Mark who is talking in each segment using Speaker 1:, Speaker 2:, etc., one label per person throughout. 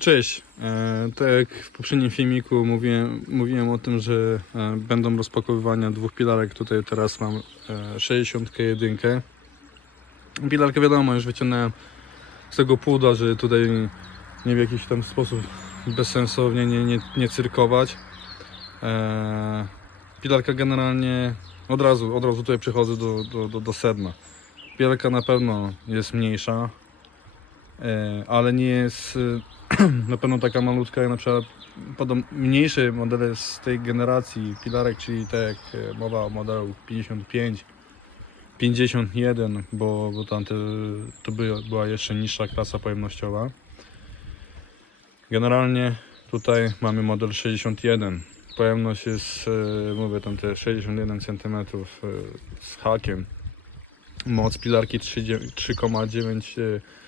Speaker 1: Cześć. E, tak jak w poprzednim filmiku mówiłem, mówiłem o tym, że e, będą rozpakowywania dwóch pilarek. Tutaj teraz mam e, 61. Pilarkę wiadomo, już wyciągnąłem z tego płuda, że tutaj nie w jakiś tam sposób bezsensownie nie, nie, nie cyrkować. E, pilarka generalnie od razu, od razu tutaj przychodzę do, do, do, do sedna. Pilarka na pewno jest mniejsza, e, ale nie jest e, na pewno taka malutka, jak na przykład podam mniejsze modele z tej generacji pilarek, czyli tak jak e, mowa o modelu 55, 51, bo, bo tamte to by, była jeszcze niższa klasa pojemnościowa. Generalnie tutaj mamy model 61. Pojemność jest, e, mówię, tam te 61 cm e, z hakiem. Moc pilarki 3,9 3,9 e,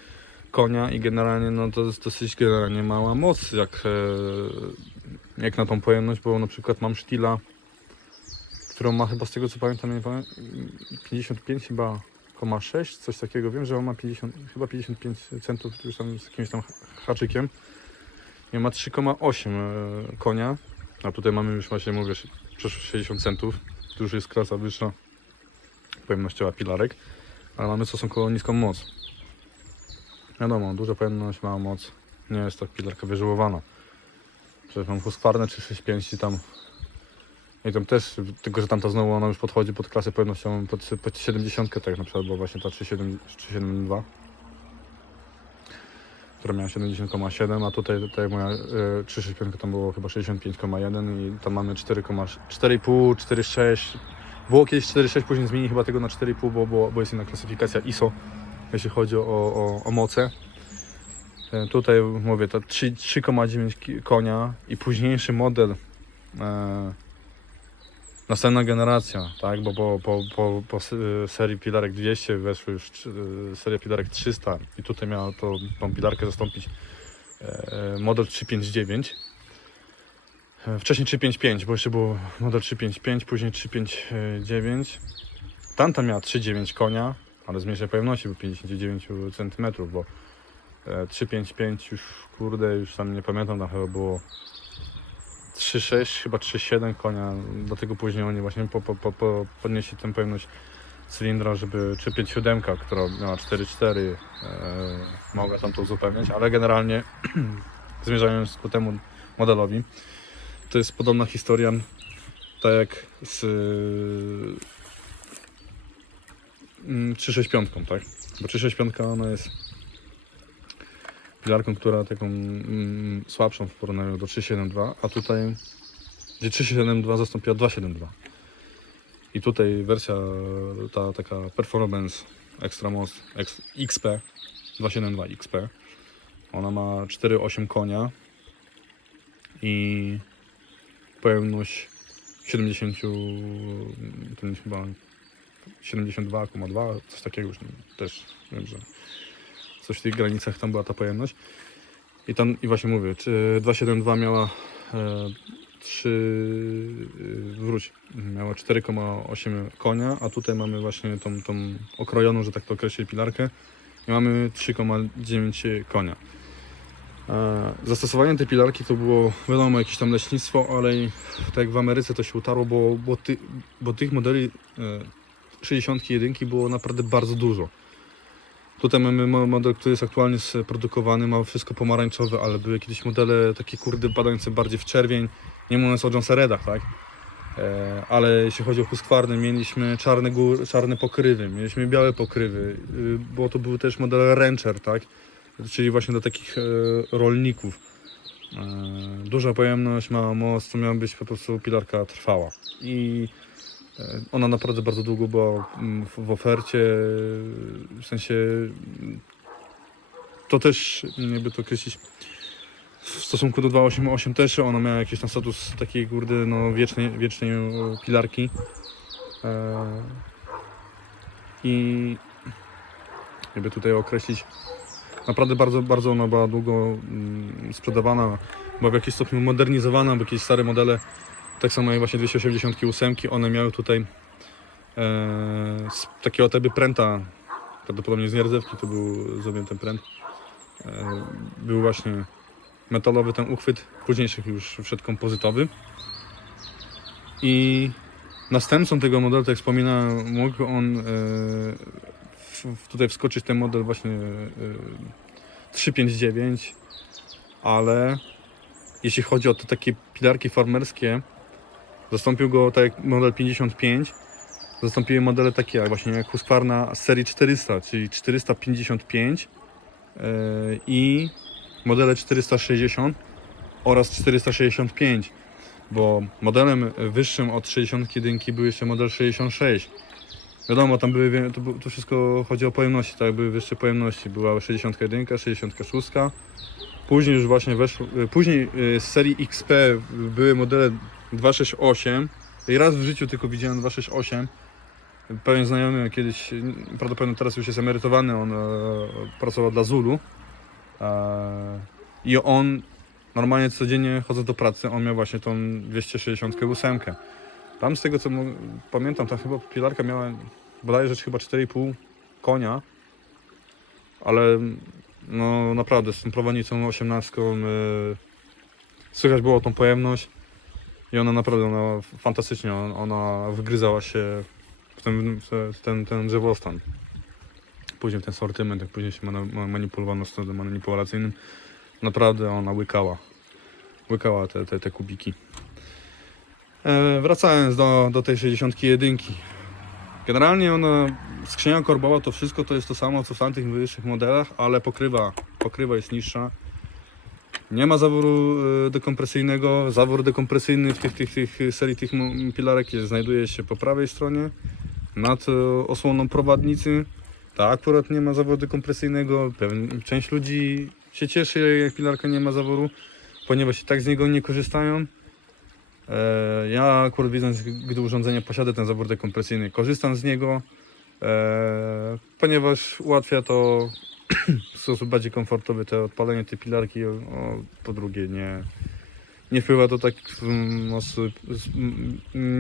Speaker 1: konia i generalnie no to jest dosyć generalnie mała moc jak, e, jak na tą pojemność, bo na przykład mam sztila, którą ma chyba z tego co pamiętam, nie pamię- 55 chyba 6, coś takiego. Wiem, że on ma 50, chyba 55 centów już tam z jakimś tam haczykiem. I ma 3,8 e, konia, a tutaj mamy już właśnie mówię przeszło 60 centów. Tu już jest klasa wyższa pojemnościowa pilarek, ale mamy stosunkowo niską moc. Wiadomo, duża pojemność, mała moc. Nie jest to pilarka wyżyłowana. Przecież mam Husqvarna 365 i tam i tam też, tylko że tamta znowu ona już podchodzi pod klasę pojemnościową pod, pod 70 tak na przykład była właśnie ta 37 372 która miała 70,7 a tutaj, tutaj moja e, 365 tam było chyba 65,1 i tam mamy 4,4,5 4,6 było kiedyś 4,6 później zmienili chyba tego na 4,5 bo, bo, bo jest inna klasyfikacja ISO jeśli chodzi o, o, o moce. E, Tutaj mówię, to 3 3,9 ki- konia i późniejszy model, e, następna generacja, tak, bo po, po, po, po e, serii Pilarek 200 weszły już e, seria Pilarek 300 i tutaj miała to, tą Pilarkę zastąpić e, model 359. E, Wcześniej 355, bo jeszcze było model 355, później 359. Tamta miała 3,9 konia, ale z mniejszej pojemności, bo 59 cm, bo e, 355 już kurde, już tam nie pamiętam, tam chyba było 3,6, chyba 3,7 konia, dlatego później oni właśnie po, po, po, po podnieśli tę pojemność cylindra, żeby 357, która miała 4,4 e, mogła tam to uzupełniać, ale generalnie zmierzając ku temu modelowi, to jest podobna historia, tak jak z 365, tak? Bo 365 ona jest pilarką, która taką mm, słabszą w porównaniu do 372, a tutaj gdzie 372 zastąpiła 272. I tutaj wersja ta taka Performance Extra Most XP 272 XP ona ma 4,8 konia i pojemność 70 to chyba 72,2, coś takiego już też wiem, że coś w tych granicach tam była ta pojemność. I tam, i właśnie mówię, czy 272 miała e, 3, e, wróć, miała 4,8 konia, a tutaj mamy właśnie tą, tą okrojoną, że tak to określę, pilarkę i mamy 3,9 konia. E, Zastosowanie tej pilarki to było, wiadomo, jakieś tam leśnictwo, ale tak jak w Ameryce to się utarło, bo, bo, ty, bo tych modeli e, 61 było naprawdę bardzo dużo. Tutaj mamy mo- model, który jest aktualnie produkowany, ma wszystko pomarańczowe, ale były kiedyś modele takie kurde badające bardziej w czerwień, nie mówiąc o Johnseredach, tak? E, ale jeśli chodzi o Husqvarny, mieliśmy czarne, gór, czarne pokrywy, mieliśmy białe pokrywy, y, bo to był też model Rancher, tak? Czyli właśnie dla takich e, rolników. E, duża pojemność, mała moc, to miała być po prostu pilarka trwała. I ona naprawdę bardzo długo była mm, w, ofercie, w sensie to też, jakby to określić, w stosunku do 288 też ona miała jakiś tam status takiej kurde, no wiecznej, wiecznej e, pilarki. E, I jakby tutaj określić, naprawdę bardzo, bardzo ona była długo mm, sprzedawana, była w jakimś stopniu modernizowana, bo jakieś stare modele, tak samo jak właśnie 288, one miały tutaj e, z takiego pręta, prawdopodobnie z nierdzewki to był zrobiony ten pręt, e, był właśnie metalowy ten uchwyt, późniejszych już wszedł kompozytowy. I następcą tego modelu, tak jak wspominałem, mógł on e, w- tutaj wskoczyć ten model właśnie e, 359, ale jeśli chodzi o te takie pilarki farmerskie, zastąpił go tak jak model 55, zastąpiły modele takie jak właśnie jak Husqvarna z serii 400, czyli 455 e, i modele 460 oraz 465, bo modelem wyższym od 61 był jeszcze model 66. Wiadomo, tam były, to, to wszystko chodzi o pojemności, tak, były wyższe pojemności, była 61, 66. Później już właśnie weszło, później y, z serii XP były modele 268 i raz w życiu tylko widziałem 268. Pewien znajomy kiedyś, prawdopodobnie teraz już jest emerytowany, on e, pracował dla Zulu. E, I on normalnie codziennie chodząc do pracy, on miał właśnie tą 268. Tam z tego co pamiętam, ta chyba pilarka miała bodajże chyba 4,5 konia, ale no naprawdę z tą prowadnicą 18 e, słychać było tą pojemność i ona naprawdę ona fantastycznie, on- ona wgryzała się w ten, w ten, ten drzewostan. Później w ten sortyment, jak później się manipulowano strodem manipulacyjnym, naprawdę ona łykała. Łykała te, te, te kubiki. E, wracając do, do tej 61. Generalnie ona, skrzynia korbowa to wszystko to jest to samo co w tamtych wyższych modelach, ale pokrywa, pokrywa jest niższa. Nie ma zaworu e, dekompresyjnego. Zawór dekompresyjny w tych, tych, tych serii tych pilarek znajduje się po prawej stronie nad e, osłoną prowadnicy. Ta akurat nie ma zaworu dekompresyjnego. Część ludzi się cieszy, jak pilarka nie ma zaworu, ponieważ i tak z niego nie korzystają. E, Ja akurat widząc, gdy urządzenie posiada ten zawór dekompresyjny, korzystam z niego, ponieważ ułatwia to w sposób bardziej komfortowy te odpalenie tej pilarki, o, po drugie nie, nie wpływa to tak mm,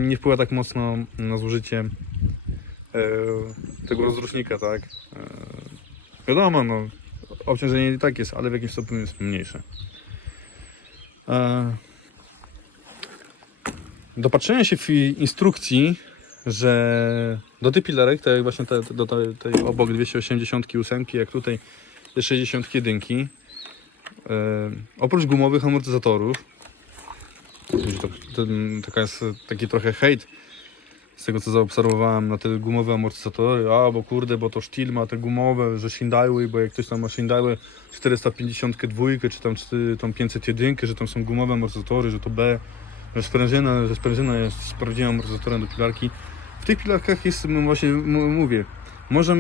Speaker 1: nie wpływa tak mocno na zużycie e, tego rozrusznika, tak. E, wiadomo, no, obciążenie i tak jest, ale w jakimś stopniu jest mniejsze. E, się w instrukcji, że do tych pilarek, tak jak właśnie te, do tej, tej obok 288, jak tutaj te 61, e, oprócz gumowych amortyzatorów, to, to, taka jest taki trochę hejt z tego co zaobserwowałem na te gumowe amortyzatory, a bo kurde, bo to Stihl ma te gumowe, że Shindaiły, bo jak ktoś tam ma Shindaiły 452 czy tam czy tą 501, że tam są gumowe amortyzatory, że to B, że sprężyna, że sprężyna jest z prawdziwym amortyzatorem do pilarki. W tych pilarkach jest, właśnie mówię, może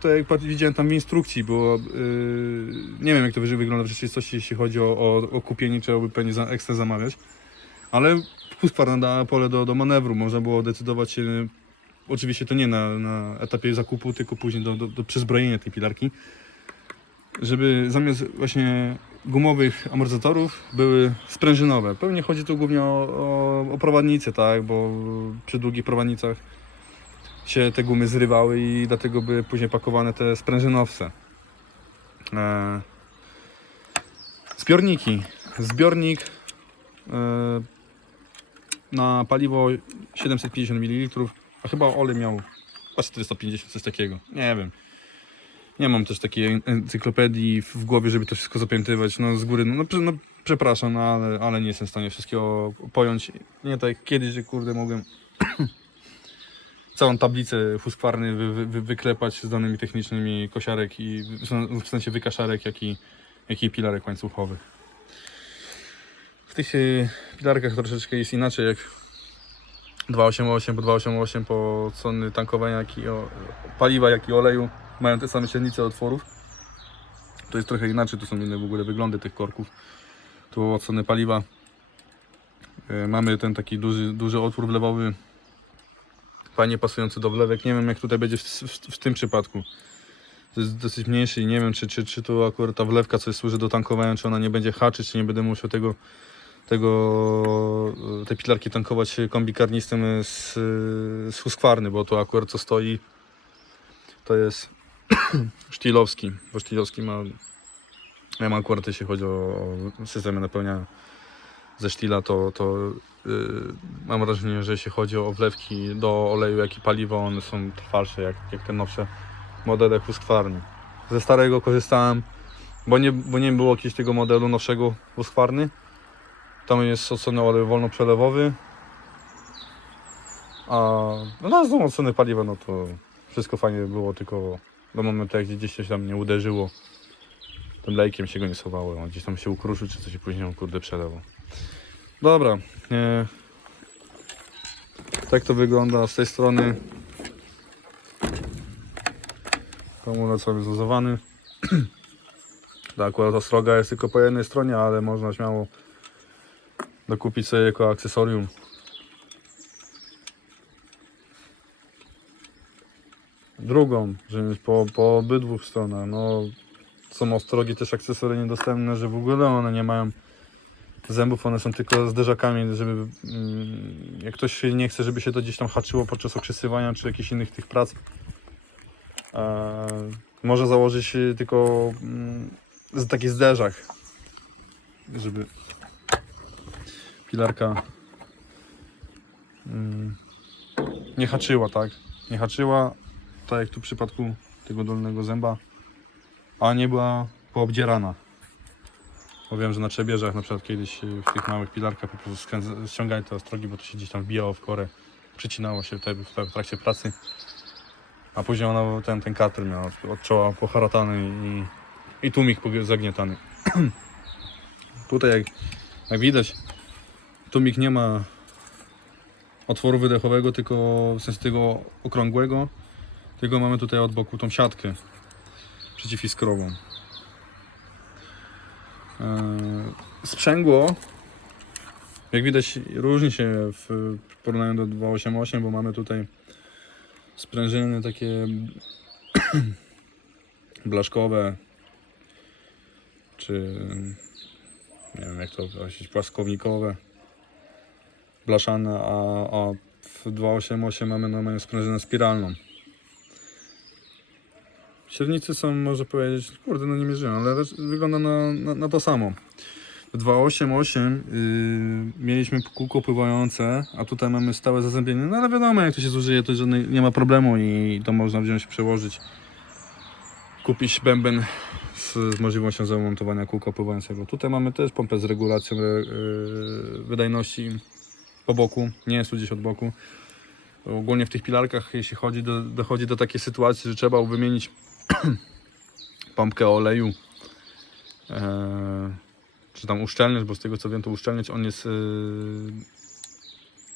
Speaker 1: to jak widziałem tam w instrukcji, bo yy, nie wiem jak to wy- wygląda w rzeczywistości, jeśli chodzi o, o, o kupienie, trzeba by pewnie za, ekstra zamawiać, ale Husqvarna dała pole do, do manewru, można było decydować się, oczywiście to nie na, na etapie zakupu, tylko później do, do, do przyzbrojenia tej pilarki, żeby zamiast właśnie gumowych amortyzatorów były sprężynowe. Pewnie chodzi tu głównie o, o, o prowadnice, tak, bo przy długich prowadnicach się te gumy zrywały i dlatego były później pakowane te sprężynowce. E, zbiorniki. Zbiornik e, na paliwo 750 ml, a chyba olej miał a 450, coś takiego. Nie wiem. Nie mam też takiej encyklopedii w głowie, żeby to wszystko zapiętywać. No z góry, no, no, no przepraszam, no, ale, ale nie jestem w stanie wszystkiego pojąć. Nie tak kiedyś, że kurde mogłem całą tablicę Husqvarny wy, wy, wy, wyklepać z danymi technicznymi kosiarek i w sensie wykaszarek, jak i, jak i pilarek łańcuchowych. W tych e, pilarkach troszeczkę jest inaczej, jak 288, bo 288 po ceny tankowania, jak i o, paliwa, jak i oleju mają te same średnice otworów. To jest trochę inaczej, to są inne w ogóle wyglądy tych korków. Tu od strony paliwa e, mamy ten taki duży, duży otwór wlewowy, fajnie pasujący do wlewek. Nie wiem jak tutaj będzie w, w, w tym przypadku. To jest dosyć mniejszy i nie wiem czy, czy, czy to akurat ta wlewka coś służy do tankowania, czy ona nie będzie haczyć, czy nie będę musiał tego tego, te pilarki tankować kombikarnistem z, z Husqvarny, bo to akurat co stoi to jest Sztilowski, bo Sztilowski ma Ja mam akurat jeśli chodzi o o systemy napełniania ze sztila, to, to yy, mam wrażenie, że jeśli chodzi o wlewki do oleju, jak i paliwo, one są trwalsze jak, jak te nowsze modele huskwarni. Ze starego korzystałem, bo nie, bo nie było jakiegoś tego modelu nowszego huskwarny. Tam jest olej wolnoprzelewowy. A no, z tą ceny paliwa, no to wszystko fajnie było, tylko do momentu, jak gdzieś się tam nie uderzyło, tym lejkiem się go nie schowało, on gdzieś tam się ukruszył, czy coś i później on kurde przelewał. Dobra, e, tak to wygląda z tej strony. Hamulec sobie zluzowany. To akurat ostroga jest tylko po jednej stronie, ale można śmiało dokupić sobie jako akcesorium. Drugą, mieć po, po obydwu stronach. No, są ostrogi też akcesoryjnie dostępne, że w ogóle one nie mają zębów, one są tylko zderzakami, żeby mm, jak ktoś nie chce, żeby się to gdzieś tam haczyło podczas okrzysywania czy jakichś innych tych prac, e, może założyć e, tylko mm, taki zderzak, żeby pilarka mm, nie haczyła, tak? Nie haczyła, tak jak tu w przypadku tego dolnego zęba, a nie była poobdzierana. Bo wiem, że na trzebieżach na przykład kiedyś w tych małych pilarkach po prostu ściągali te ostrogi, bo to się gdzieś tam wbijało w korę, przycinało się tutaj w, trakcie pracy. A później ona ten, ten karter miała od- czoła poharatany i, i tłumik zagniatany. tutaj jak, jak widać, tłumik nie ma otworu wydechowego, tylko w sensie tego okrągłego, tylko mamy tutaj od boku tą siatkę przeciwiskrową. Eee, Sprzęgło, jak widać, różni się w porównaniu do 288, bo mamy tutaj sprężyny takie blaszkowe, czy nie wiem jak to określić, płaskownikowe, blaszane, a, a w 288 mamy normalnie sprężynę spiralną. Średnicy są, może powiedzieć, kurde, no nie mierzyłem, ale wygląda na, na, na to samo. W 288 yy, mieliśmy kółko pływające, a tutaj mamy stałe zazębienie. No ale wiadomo, jak to się zużyje, to żadnej, nie ma problemu i to można wziąć, przełożyć. Kupić bęben z, z możliwością zamontowania kółka pływającego. Tutaj mamy też pompę z regulacją yy, wydajności po boku, nie jest tu gdzieś od boku. Ogólnie w tych pilarkach, jeśli chodzi do, dochodzi do takiej sytuacji, że trzeba wymienić pompkę oleju, e, czy tam uszczelniacz, bo z tego co wiem, to uszczelniacz on jest e,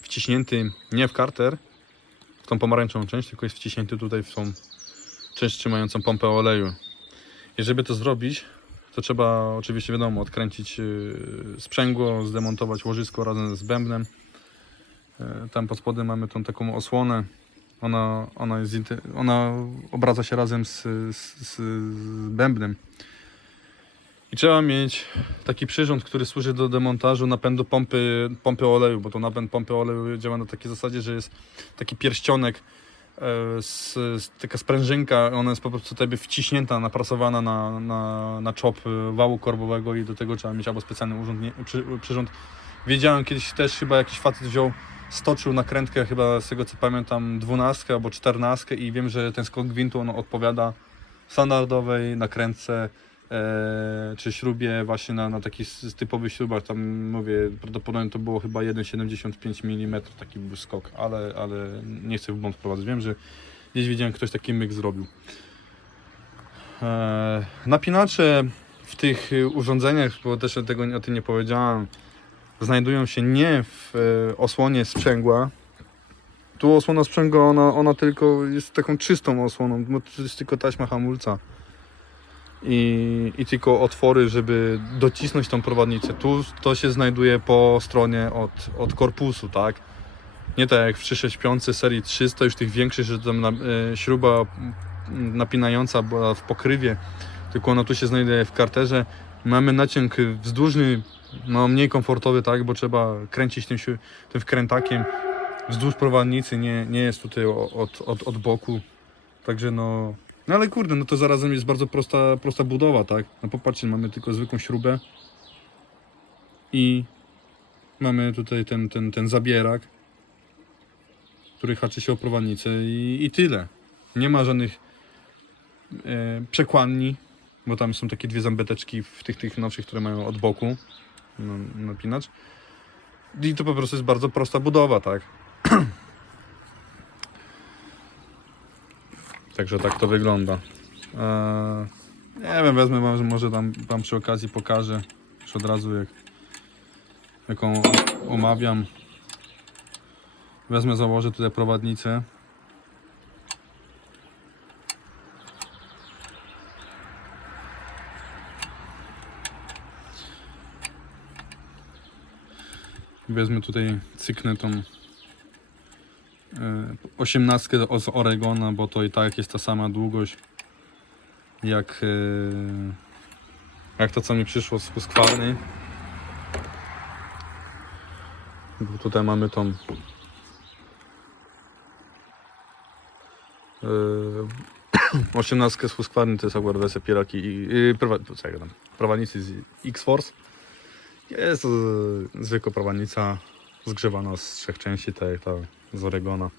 Speaker 1: wciśnięty nie w karter, w tą pomarańczową część, tylko jest wciśnięty tutaj w tą część trzymającą pompę oleju. I żeby to zrobić, to trzeba oczywiście wiadomo odkręcić e, sprzęgło, zdemontować łożysko razem z bębnem. E, Tam pod spodem mamy tą taką osłonę. Ona, ona, jest, ona obraca się razem z, z, z, z bębnem. I trzeba mieć taki przyrząd, który służy do demontażu napędu pompy, pompy oleju, bo to napęd pompy oleju działa na takiej zasadzie, że jest taki pierścionek, e, z, z, taka sprężynka, ona jest po prostu tutaj wciśnięta, naprasowana na, na, na czop e, wału korbowego i do tego trzeba mieć albo specjalny urząd, nie, przy, przyrząd. Wiedziałem kiedyś też chyba jakiś facet wziął stoczył nakrętkę chyba z tego co pamiętam 12 albo 14 i wiem, że ten skok gwintu on odpowiada standardowej nakrętce e, czy śrubie właśnie na, na takich s- typowych śrubach, tam mówię, prawdopodobnie to było chyba 1,75 mm taki był skok, ale, ale nie chcę w błąd wprowadzać. Wiem, że gdzieś widziałem ktoś taki myk zrobił. E, napinacze w tych urządzeniach, bo też tego o tym nie powiedziałem, znajdują się nie w e, osłonie sprzęgła. Tu osłona sprzęgła, ona, ona tylko jest taką czystą osłoną, bo to jest tylko taśma hamulca. I, I tylko otwory, żeby docisnąć tą prowadnicę. Tu to się znajduje po stronie od, od korpusu, tak? Nie tak jak w 365 serii 300, już tych większych, że tam na, e, śruba napinająca była w pokrywie, tylko ona tu się znajduje w karterze. Mamy naciąg wzdłużny, no mniej komfortowy, tak, bo trzeba kręcić tym, tym wkrętakiem wzdłuż prowadnicy, nie, nie jest tutaj od, od, od boku. Także no, No ale kurde, no to zarazem jest bardzo prosta, prosta budowa, tak? No popatrzcie, mamy tylko zwykłą śrubę i mamy tutaj ten, ten, ten zabierak, który haczy się o prowadnicę i, i tyle. Nie ma żadnych e, przekładni, bo tam są takie dwie zambeteczki w tych, tych nowszych, które mają od boku no, napinacz. I to po prostu jest bardzo prosta budowa, tak? Także tak to wygląda. Eee, nie wiem, wezmę wam, może tam wam przy okazji pokażę już od razu jak jaką omawiam. Wezmę, założę tutaj prowadnicę. Wezmę tutaj, cyknę tą e, osiemnastkę z Oregona, bo to i tak jest ta sama długość jak, e, jak to co mi przyszło z Huskwarny. Bo tutaj mamy tą e, osiemnastkę z Huskwarny, to jest akurat wersja Piraki i ja gadam, prowadnicy z X-Force. Jest to zwykła prowadnica zgrzewana z trzech części, tak jak ta z Oregona.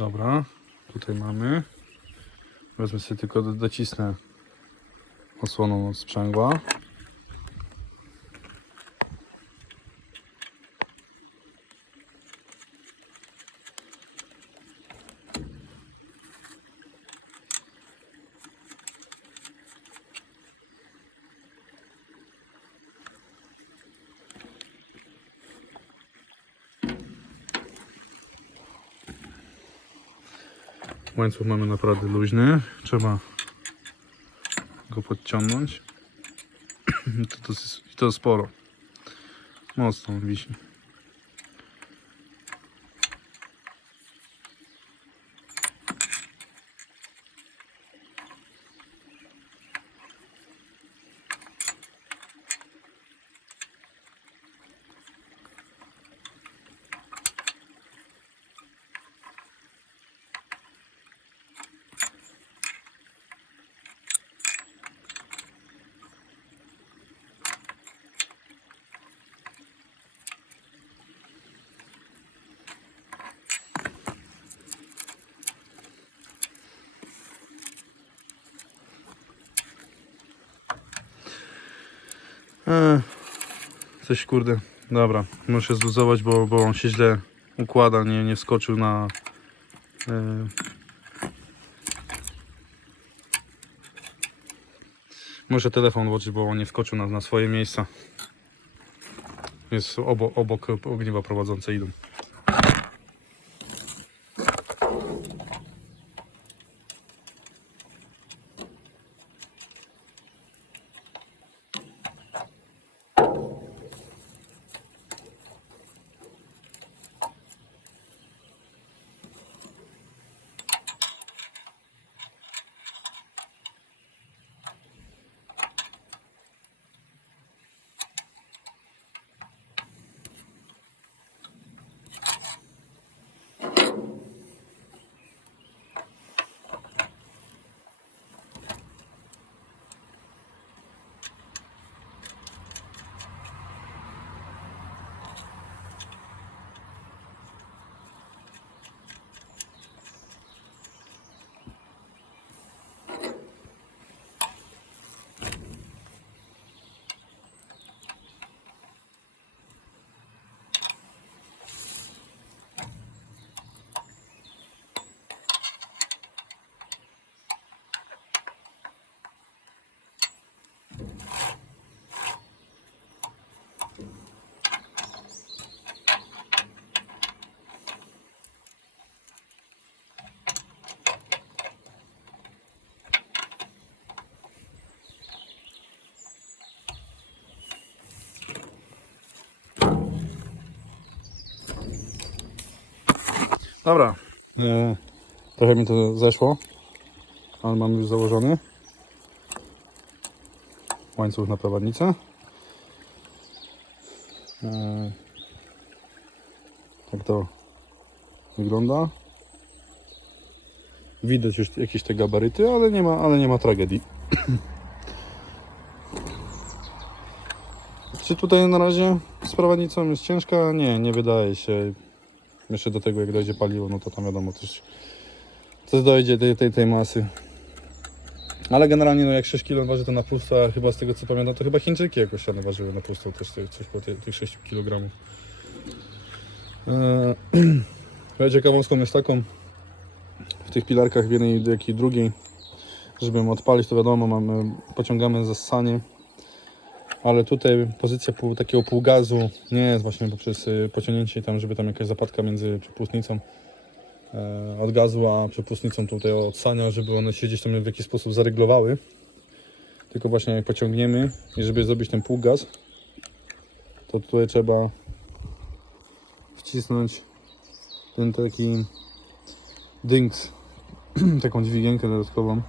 Speaker 1: Dobra, tutaj mamy. Wezmę sobie tylko do- docisnę osłoną od sprzęgła. Łańcuch mamy naprawdę luźny. Trzeba go podciągnąć. To, dosyć, I to sporo. Mocno wisi. Eee, coś kurde. Dobra, muszę zluzować, bo, bo on się źle układa, nie, nie wskoczył na. eee. Muszę telefon włożyć, bo on nie wskoczył na, na swoje miejsca. Jest obok, obok ogniwa prowadzące idą. Dobra. E, trochę mi to zeszło, ale mam już założony. Łańcuch na prowadnicę. E, tak to wygląda. Widać już jakieś te gabaryty, ale nie ma, ale nie ma tragedii. Czy tutaj na razie z prowadnicą jest ciężka? Nie, nie wydaje się. Jeszcze do tego jak dojdzie paliwo, no to tam wiadomo też, też dojdzie tej, tej, tej masy. Ale generalnie no jak 6 kg waży to na pusto, a chyba z tego co pamiętam to chyba Chińczyki jakoś one ważyły na pusto też coś po tych, tych 6 kg. Eee, ciekawostką jest taką, w tych pilarkach w jednej jak i drugiej, żeby ją odpalić to wiadomo mamy, pociągamy zassanie ale tutaj pozycja pół, takiego półgazu nie jest właśnie poprzez y, pociągnięcie tam, żeby tam jakaś zapadka między przepustnicą e, od gazu a przepustnicą tutaj od sania, żeby one się gdzieś tam w jakiś sposób zaryglowały. Tylko właśnie jak pociągniemy i żeby zrobić ten półgaz, to tutaj trzeba wcisnąć ten taki dynks, taką dźwigienkę dodatkową,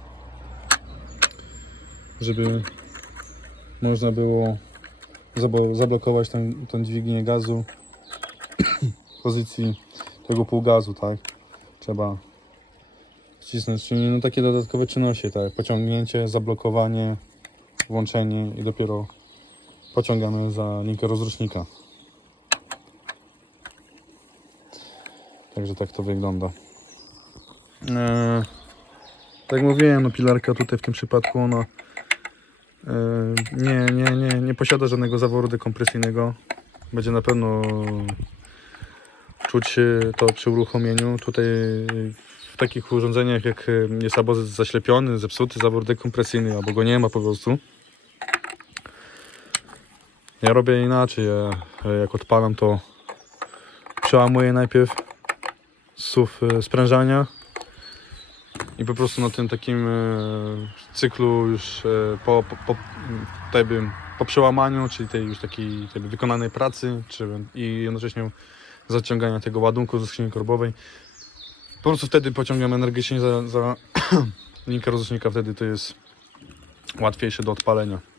Speaker 1: żeby można było zablokować tę, tę dźwignię gazu w pozycji tego półgazu, tak? Trzeba wcisnąć, czyli no takie dodatkowe czynności, tak? Pociągnięcie, zablokowanie, włączenie i dopiero pociągamy za linkę rozrusznika. Także tak to wygląda. Eee, tak jak mówiłem, no pilarka tutaj w tym przypadku ona Nie, nie, nie, nie posiada żadnego zaworu dekompresyjnego. Będzie na pewno czuć to przy uruchomieniu. Tutaj w takich urządzeniach jak e, jest albo zaślepiony, zepsuty zawór dekompresyjny, albo go nie ma po prostu. Ja robię inaczej. Ja, jak odpalam to przełamuję najpierw SUW e, sprężania i po prostu na tym takim e, cyklu już e, po, po, po, po przełamaniu, czyli tej już takiej tej wykonanej pracy czy, i jednocześnie zaciągania tego ładunku ze skrzyni korbowej. Po prostu wtedy pociągam energetycznie za, za linkę rozrusznika, wtedy to jest łatwiejsze do odpalenia.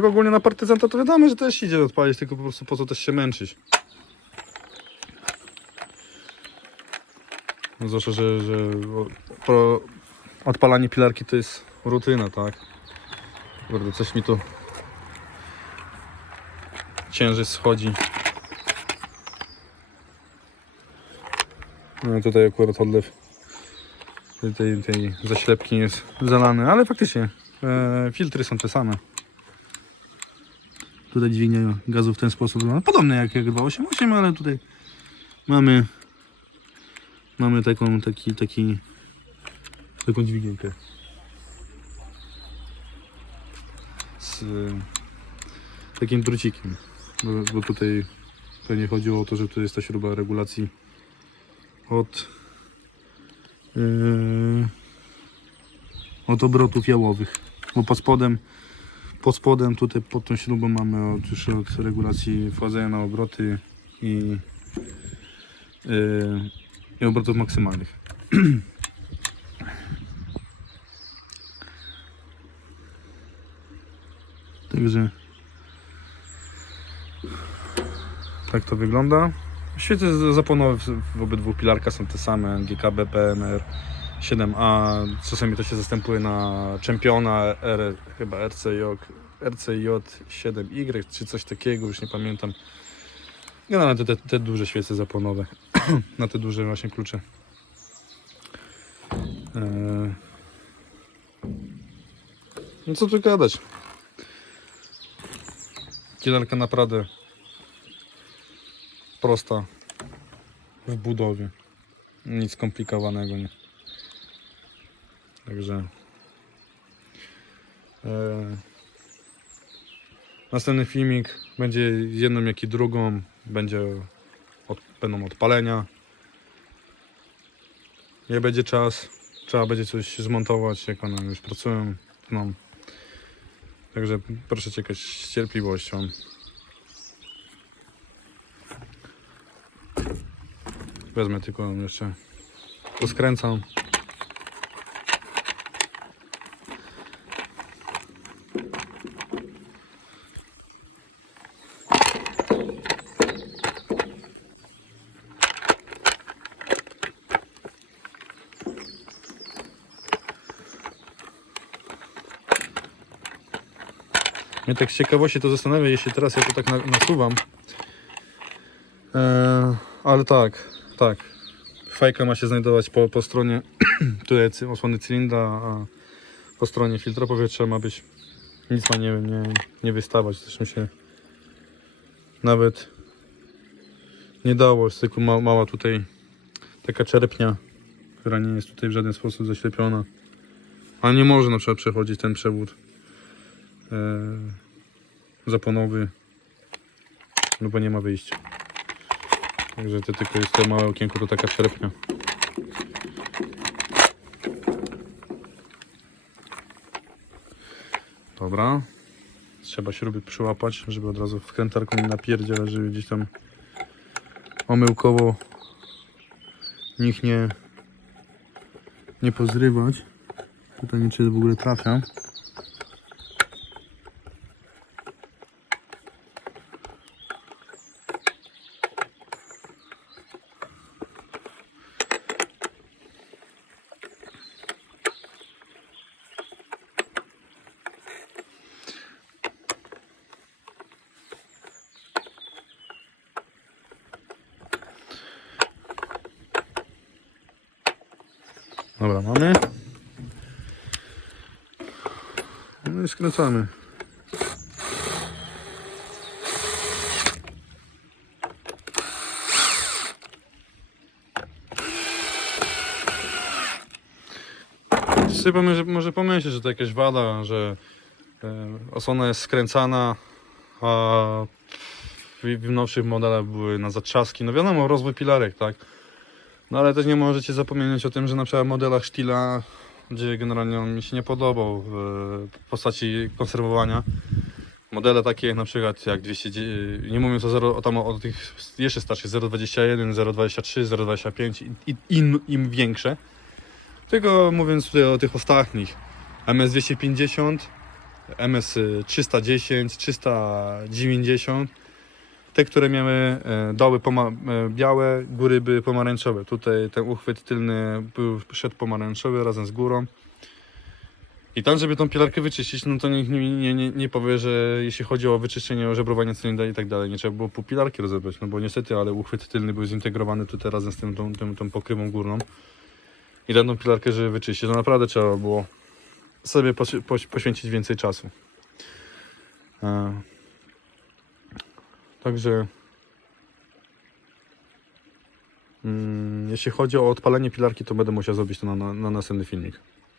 Speaker 1: Tak ogólnie na partyzanta to wiadomo, że też idzie odpalić, tylko po prostu po co też się męczyć. No Zwłaszcza, że, że odpalanie pilarki to jest rutyna, tak? Kurde, coś mi tu ciężej schodzi. No tutaj akurat odlew tej, tej zaślepki jest zalany, ale faktycznie e, filtry są te same tutaj dźwignia gazu w ten sposób. No, podobne jak, jak 288, ale tutaj mamy mamy taką taki, taki taką dźwigienkę z y, takim drucikiem bo, bo tutaj pewnie chodziło o to, że tu jest ta śruba regulacji od yy, od obrotów jałowych bo pod spodem pod spodem, tutaj pod tą śrubą mamy już od regulacji wchodzenia na obroty i, yy, i obrotów maksymalnych. Także tak to wygląda. Świece z- zaponowe w, w obydwu pilarkach są te same, GKB, PMR. 7A, czasami to się zastępuje na czempiona, R, chyba RCJ, RCJ 7Y czy coś takiego, już nie pamiętam. Generalnie te, te, te duże świece zapłonowe, na te duże właśnie klucze. Eee. No co tu gadać. Kielarka naprawdę prosta w budowie. Nic skomplikowanego nie. Także e, następny filmik będzie jedną jak i drugą. Będzie od, będą odpalenia. Nie będzie czas, trzeba będzie coś zmontować, jak one już pracują. No. Także proszę czekać z cierpliwością. Wezmę tylko jeszcze poskręcam. Tak z ciekawości to zastanawia, jeśli teraz ja to tak na, nasuwam. Eee, ale tak, tak. Fajka ma się znajdować po, po stronie tutaj osłony cylindra, a po stronie filtra powietrza ma być nic ma nie, nie, nie wystawać. Zresztą się nawet nie dało, jest tylko ma, mała tutaj taka czerpnia, która nie jest tutaj w żaden sposób zaślepiona. A nie może na przykład przechodzić ten przewód e, zaponowy, no bo nie ma wyjścia. Także to tylko jest to małe okienko, to taka czerpnia. Dobra. Trzeba śruby przyłapać, żeby od razu wkrętarką nie napierdzielać, żeby gdzieś tam omyłkowo nikt nie nie pozrywać. Pytanie, czy w ogóle trafia. Dobra, mamy. No i skręcamy. Sobie pomyśl, może pomyśleć, że to jakaś wada, że e, osłona jest skręcana, a w nowszych modelach były na zatrzaski. No wiadomo, rozwój pilarek, tak? No ale też nie możecie zapominać o tym, że na przykład modelach Stila, gdzie generalnie on mi się nie podobał w postaci konserwowania, modele takie jak na przykład jak 200, nie mówiąc o, 0, o, tam o tych jeszcze starszych 021, 023, 025 i, im większe, tylko mówiąc tutaj o tych ostatnich. MS250, MS310, 390 te, które miały e, doły e, białe, góry były pomarańczowe. Tutaj ten uchwyt tylny był szedł pomarańczowy razem z górą. I tam, żeby tą pilarkę wyczyścić, no to nikt nie, nie, nie, powie, że jeśli chodzi o wyczyszczenie, ożebrowanie cylindra i tak dalej, nie trzeba było pół pilarki rozebrać, no bo niestety, ale uchwyt tylny był zintegrowany tutaj razem z tym, tą, tą, tą pokrywą górną. I daną pilarkę, żeby wyczyścić, to naprawdę trzeba było sobie poś- poś- poświęcić więcej czasu. Także mm, jeśli chodzi o odpalenie pilarki, to będę musiał zrobić to na, na, na następny filmik.